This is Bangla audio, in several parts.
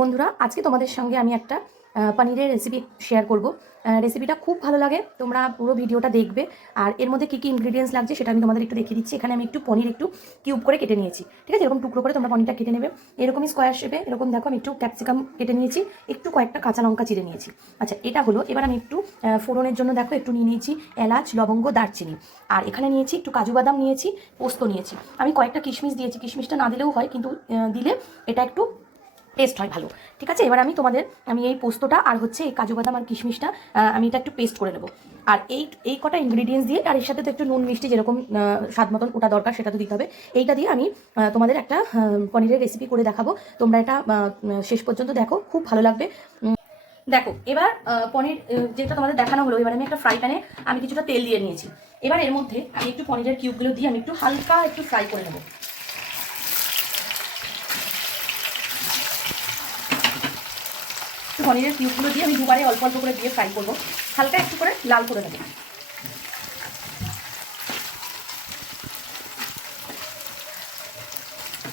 বন্ধুরা, আজকে তোমাদের সঙ্গে আমি একটা পনিরের রেসিপি শেয়ার করব। রেসিপিটা খুব ভালো লাগে, তোমরা পুরো ভিডিওটা দেখবে। আর এর মধ্যে কী কী ইনগ্রিডিয়েন্টস লাগছে সেটা আমি তোমাদের একটু দেখিয়ে দিচ্ছি। এখানে আমি একটু পনির একটু কিউব করে কেটে নিয়েছি, ঠিক আছে? এরকম টুকরো করে তোমরা পনিরটা কেটে নেবে, এরকমই স্কোয়ার শেপে। এরকম দেখো, আমি একটু ক্যাপসিকাম কেটে নিয়েছি, একটু কয়েকটা কাঁচা লঙ্কা চিড়ে নিয়েছি। আচ্ছা, এটা হলো। এবার আমি একটু ফোড়নের জন্য দেখো একটু নিয়ে নিয়েছি এলাচ, লবঙ্গ, দারচিনি। আর এখানে নিয়েছি একটু কাজু বাদাম নিয়েছি, পোস্ত নিয়েছি। আমি কয়েকটা কিশমিশ দিয়েছি, কিশমিশটা না দিলেও হয়, কিন্তু দিলে এটা একটু টেস্ট হয় ভালো, ঠিক আছে? এবার আমি এই পোস্তটা আর হচ্ছে এই কাজু বাদাম আর কিশমিশটা আমি এটা একটু পেস্ট করে নেবো। আর এই কটা ইনগ্রিডিয়েন্টস দিয়ে, আর এর সাথে তো একটু নুন মিষ্টি যেরকম স্বাদ মতন ওটা দরকার সেটা তো দিতে হবে। এইটা দিয়ে আমি তোমাদের একটা পনিরের রেসিপি করে দেখাবো। তোমরা এটা শেষ পর্যন্ত দেখো, খুব ভালো লাগবে। দেখো, এবার পনির যেটা তোমাদের দেখানো হলো, এবার আমি একটা ফ্রাই প্যানে আমি কিছুটা তেল দিয়ে নিয়েছি। এবার এর মধ্যে আমি একটু পনিরের কিউবগুলো দিয়ে আমি একটু হালকা একটু ফ্রাই করে নেবো। পনিরের কিউবগুলো দিয়ে আমি দুবারে অল্প অল্প করে দিয়ে ফ্রাই করবো, হালকা একটু করে লাল করে নেবো।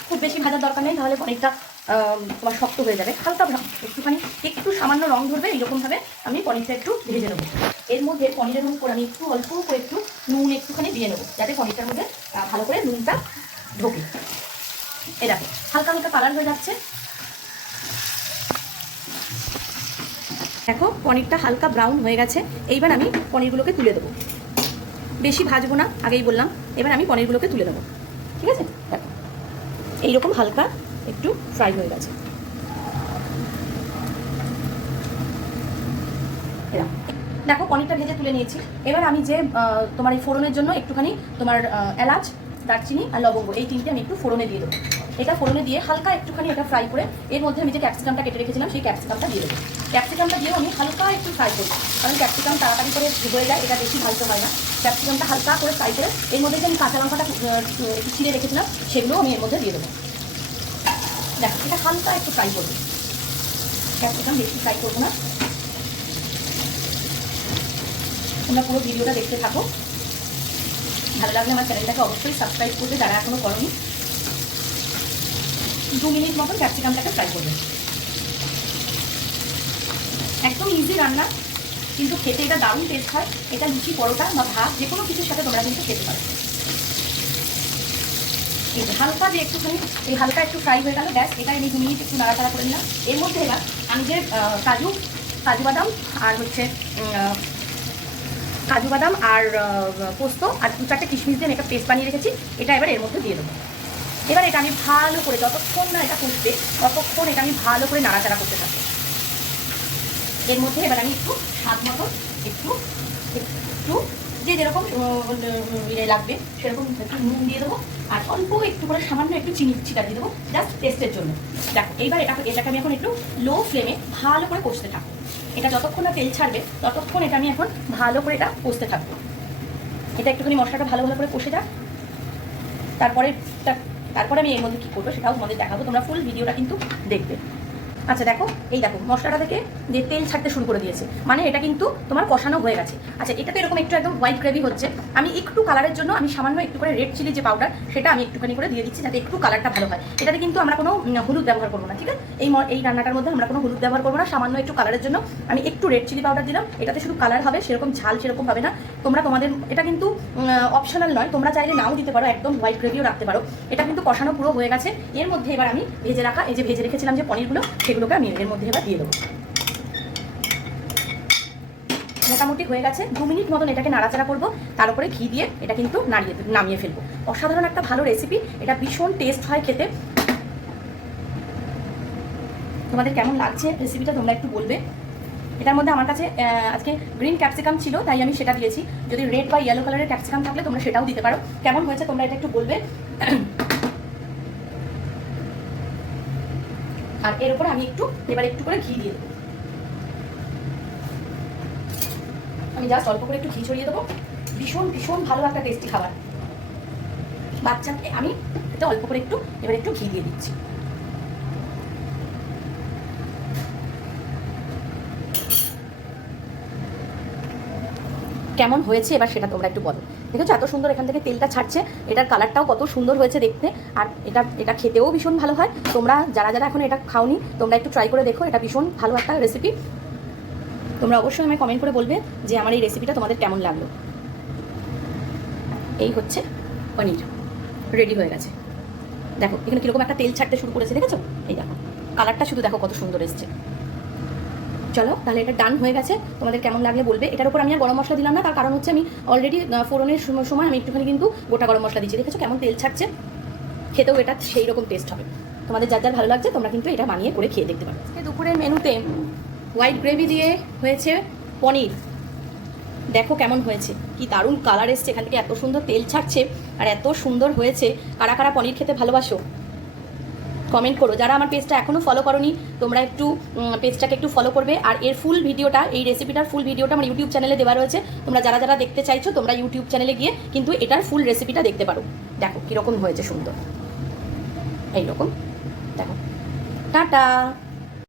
খুব বেশি ভাজার দরকার নেই, তাহলে পনিরটা তোমার শক্ত হয়ে যাবে। হালকা একটুখানি একটু সামান্য রং ধরবে, এইরকমভাবে আমি পনিরটা একটু ভেজে নেবো। এর মধ্যে পনিরের উপর আমি একটু অল্প করে একটু নুন একটুখানি দিয়ে নেবো, যাতে পনিরটার মধ্যে ভালো করে নুনটা ঢোকে। এই দেখো, হালকা হালকা কালার হয়ে যাচ্ছে। দেখো, পনিরটা হালকা ব্রাউন হয়ে গেছে। এইবার আমি পনিরগুলোকে তুলে দেবো, বেশি ভাজবো না, আগেই বললাম। এবার আমি পনিরগুলোকে তুলে দেবো, ঠিক আছে? দেখো, এইরকম হালকা একটু ফ্রাই হয়ে গেছে। দেখো, পনিরটা ভেজে তুলে নিয়েছি। এবার আমি যে তোমার এই ফোড়নের জন্য একটুখানি তোমার এলাচ, দারচিনি আর লবঙ্গ, এই তিনটে আমি একটু ফোড়নে দিয়ে দেবো। এটা ফোড়নে দিয়ে হালকা একটুখানি এটা ফ্রাই করে এর মধ্যে আমি যে ক্যাপসিকামটা কেটে রেখেছিলাম সেই ক্যাপসিকামটা দিয়ে দেবো। ক্যাপসিকামটা দিয়েও আমি হালকা একটু ফ্রাই করবো, কারণ ক্যাপসিকাম তাড়াতাড়ি করে হয়ে যায়, এটা বেশি ভাজতে হয় না। ক্যাপসিকামটা হালকা করে ফ্রাই করে এর মধ্যে যে আমি কাঁচা লঙ্কাটা একটু ছিঁড়ে রেখেছিলাম সেগুলোও আমি এর মধ্যে দিয়ে দেবো। দেখো, এটা হালকা একটু ফ্রাই করবো, ক্যাপসিকাম বেশি ফ্রাই করবো না। তোমরা পুরো ভিডিওটা দেখতে থাকো। ভালো লাগলে আমার চ্যানেলটাকে অবশ্যই সাবস্ক্রাইব করবে যারা এখনো করোনি। 2 মিনিট মতন ক্যাপসিকামটাকে ফ্রাই করবে। একদম ইজি রান্না, কিন্তু খেতে এটা দারুণ টেস্ট হয়। এটা লুচি, পরোটা বা ভাত যে কোনো কিছুর সাথে তোমরা কিন্তু খেতে পারো। এই হালকা যে একটুখানি এই হালকা একটু ফ্রাই হয়ে গেল, ব্যাস। এটা আমি 2 মিনিট একটু নাড়াচাড়া করে নিলাম। এর মধ্যে এবার আমি যে কাজু বাদাম আর হচ্ছে কাজু বাদাম আর পোস্ত আর 2-4টে কিশমিশ দিয়ে একটা পেস্ট বানিয়ে রেখেছি, এটা এবার এর মধ্যে দিয়ে দেবো। এবার এটা আমি ভালো করে, যতক্ষণ না এটা কষবে ততক্ষণ এটা আমি ভালো করে নাড়াচাড়া করতে থাকি। এর মধ্যে এবার আমি একটু স্বাদ মতো একটু যে যেরকম লাগবে সেরকম একটু নুন দিয়ে দেবো, আর অল্প একটু করে সামান্য একটু চিনি ছিটা দিয়ে দেবো, জাস্ট টেস্টের জন্য। দেখো, এইবার এটাকে আমি এখন একটু লো ফ্লেমে ভালো করে কষতে থাকবো। এটা যতক্ষণ না তেল ছাড়বে ততক্ষণ এটা আমি এখন ভালো করে এটা কষতে থাকবো। এটা একটুখানি মশলাটা ভালো করে কষে যাক। তারপরে আমি এর মধ্যে কী করবো সেটাও তোমাদের দেখাবো, তোমরা ফুল ভিডিওটা কিন্তু দেখবে। আচ্ছা, দেখো, এই দেখো মশলাটা থেকে যে তেল ছাড়তে শুরু করে দিয়েছে, মানে এটা কিন্তু তোমার কষানো হয়ে গেছে। আচ্ছা, এটা তো এরকম একটু একদম হোয়াইট গ্রেভি হচ্ছে। আমি একটু কালারের জন্য আমি সামান্য একটু করে রেড চিলি যে পাউডার সেটা আমি একটুখানি করে দিয়ে দিচ্ছি, যাতে একটু কালারটা ভালো হয়। এটাতে কিন্তু আমরা কোনো হলুদ ব্যবহার করবো না, ঠিক আছে? এই রান্নাটার মধ্যে আমরা কোনো হলুদ ব্যবহার করবো না। সামান্য একটু কালারের জন্য আমি একটু রেড চিলি পাউডার দিলাম। এটাতে শুধু কালার হবে, সেরকম ঝাল সেরকম হবে না। তোমাদের এটা কিন্তু অপশনাল নয়, তোমরা চাইলে নাও দিতে পারো, একদম হোয়াইট গ্রেভিও রাখতে পারো। এটা কিন্তু কষানো পুরো হয়ে গেছে। এর মধ্যে এবার আমি ভেজে রাখা এই যে ভেজে রেখেছিলাম যে পনিরগুলো, সেগুলোকে আমি এর মধ্যে এবার দিয়ে দেবো। মোটামুটি হয়ে গেছে। 2 মিনিট মতন এটাকে নাড়াচাড়া করবো, তার উপরে ঘি দিয়ে এটা কিন্তু নামিয়ে ফেলবো। অসাধারণ একটা ভালো রেসিপি, এটা ভীষণ টেস্ট হয় খেতে। তোমাদের কেমন লাগছে রেসিপিটা তোমরা একটু বলবে। এটার মধ্যে আমার কাছে আজকে গ্রিন ক্যাপসিকাম ছিল, তাই আমি সেটা দিয়েছি। যদি রেড বা ইয়েলো কালারের ক্যাপসিকাম থাকলে তোমরা সেটাও দিতে পারো। কেমন হয়েছে তোমরা এটা একটু বলবে। আর এর উপরে আমি এবার একটু করে ঘি দিয়ে দেবো। আমি জাস্ট অল্প করে একটু ঘি ছড়িয়ে দেবো। ভীষণ ভীষণ ভালো একটা টেস্টি খাবার। বাচ্চাকে আমি এটা অল্প করে এবার একটু ঘি দিয়ে দিচ্ছি। কেমন হয়েছে এবার সেটা তোমরা একটু বলো। দেখেছো এত সুন্দর এখান থেকে তেলটা ছাড়ছে, এটার কালারটাও কত সুন্দর হয়েছে দেখতে, আর এটা খেতেও ভীষণ ভালো হয়। তোমরা যারা যারা এখন এটা খাওনি তোমরা একটু ট্রাই করে দেখো, এটা ভীষণ ভালো একটা রেসিপি। তোমরা অবশ্যই আমায় কমেন্ট করে বলবে যে আমার এই রেসিপিটা তোমাদের কেমন লাগলো। এই হচ্ছে পনির রেডি হয়ে গেছে। দেখো এখানে কীরকম একটা তেল ছাড়তে শুরু করেছে, দেখেছো? এই দেখো কালারটা শুধু দেখো কত সুন্দর এসছে। চলো তাহলে এটা ডান হয়ে গেছে, তোমাদের কেমন লাগলে বলবে। এটার উপর আমি আর গরম মশলা দিলাম না, তার কারণ হচ্ছে আমি অলরেডি ফোড়নের সময় আমি একটুখানি কিন্তু গোটা গরম মশলা দিচ্ছি। দেখেছো কেমন তেল ছাড়ছে, খেতেও এটা সেই রকম টেস্ট হবে। তোমাদের যার যার ভালো লাগছে তোমরা কিন্তু এটা বানিয়ে করে খেয়ে দেখতে পারো। দুপুরের মেনুতে হোয়াইট গ্রেভি দিয়ে হয়েছে পনির, দেখো কেমন হয়েছে, কি দারুণ কালার এসছে, এখান থেকে এত সুন্দর তেল ছাড়ছে আর এত সুন্দর হয়েছে। কারা কারা পনির খেতে ভালোবাসো কমেন্ট করো। যারা আমার পেজটা এখনও ফলো করোনি তোমরা একটু পেজটাকে একটু ফলো করবে। আর এর ফুল ভিডিওটা, এই রেসিপিটার ফুল ভিডিওটা আমার ইউটিউব চ্যানেলে দেওয়া রয়েছে। তোমরা যারা যারা দেখতে চাইছো তোমরা ইউটিউব চ্যানেলে গিয়ে কিন্তু এটার ফুল রেসিপিটা দেখতে পারো। দেখো কীরকম হয়েছে সুন্দর, এইরকম দেখো। টাটা।